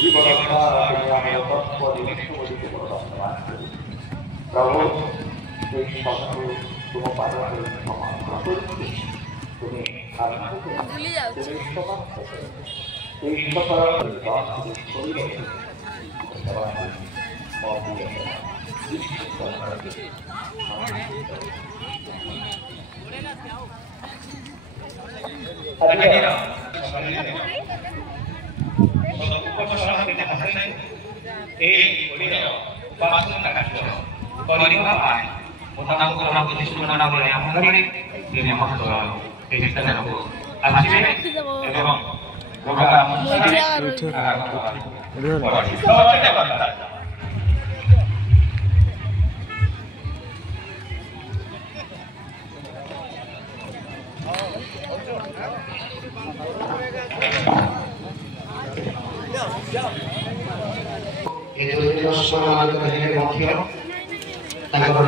জীবনধারা তুমি আমার তত্ত্ব নিষ্ঠবলিকে বর্তমান করি প্রভু এই শব্দ তুম পাদকে সমাপ্ত করছি তুমি তুমি সমাপ্ত এই সকল শরীরে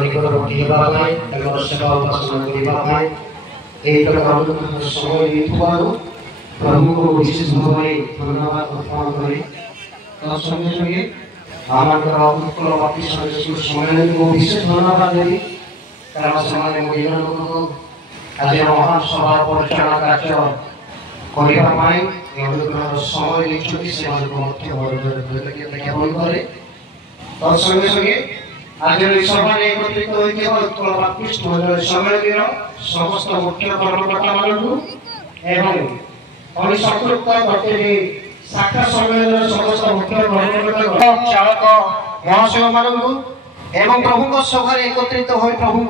निकटवर्ती सेवा उपासना करने समय प्रभु को विशेष भाव में धन्यवाद अर्पण करे तत्संगे संगे उत्कलवर्ती सम्मेलन को विशेष धन्यवाद देवी कारण से महिला लोक आज महान सभा परिचालना कार्य करने समय ज्ञापन करे तत्संगे संगे आज सभा एकत्रित होती उत्कलवर्ती सम्मेलन समस्त मुख्य कर्मकर्ता मानू एवं संपृक्त शाखा सम्मेलन समस्त मुख्य कर्मकर्ता चालक महाशय मानू एवं प्रभु सभा एकत्रित हो प्रभु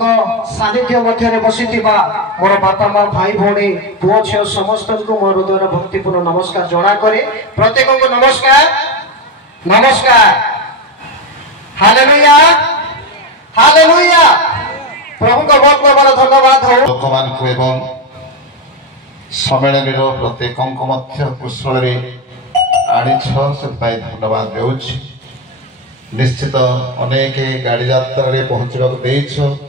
सानिध्य मध्य बसी मोर बापा माँ भाई भौणी पुओ झी समस्त को मोर हृदय भक्तिपूर्ण नमस्कार जना करे प्रत्येक को नमस्कार नमस्कार हालेलुया हालेलुया प्रभु को बहुत बहुत धन्यवाद हो लोकमान को एवं सम्मेलन प्रत्येक कुशल आनी से धन्यवाद देउछि निश्चित अनेक गाड़ी यात्रा पहुँचा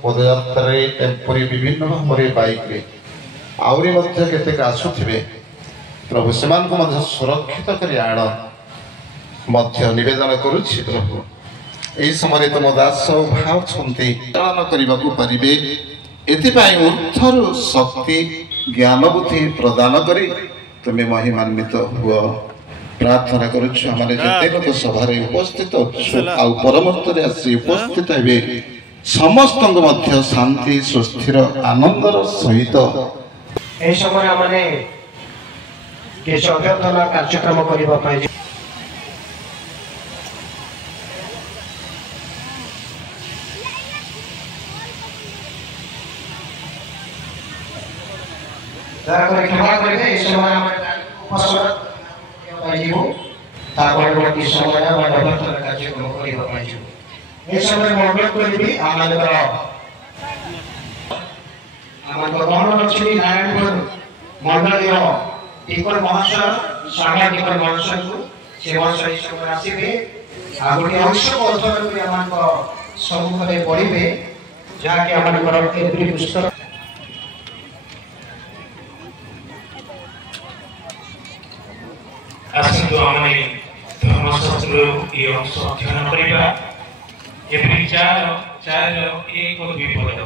पदयात्रा टेम्पोरी विभिन्न भाव बाइक आहरी केतेक आसुथिबे प्रभु से सुरक्षित कर आण निवेदन करुछि प्रभु यही समय तुम दास भाव पालन करने ऊर्धर शक्ति ज्ञान बुद्धि प्रदान करी तुम्हें महिमान्वित हुआ प्रार्थना करुक सभार उपस्थित परवर्त उपस्थित हे समस्त शांति सुस्थिर आनंदर सहित कार्यक्रम करने क्षमा करेंगे इस समय परवर्ती समय कार्यक्रम करने समय मंगल करी गणलक्ष्मी नारायणपुर मंडल टिकर महाशय साढ़ा टिकर महाशय को महाशय समय आसवे आ गोटे आवश्यक अध्ययन सम्मुख में पढ़े जहाँकि आम पुस्तक आसतु आमे धर्मशास्त्र ये अंश अध्ययन करिबा एप्रिल 4 1 2 पद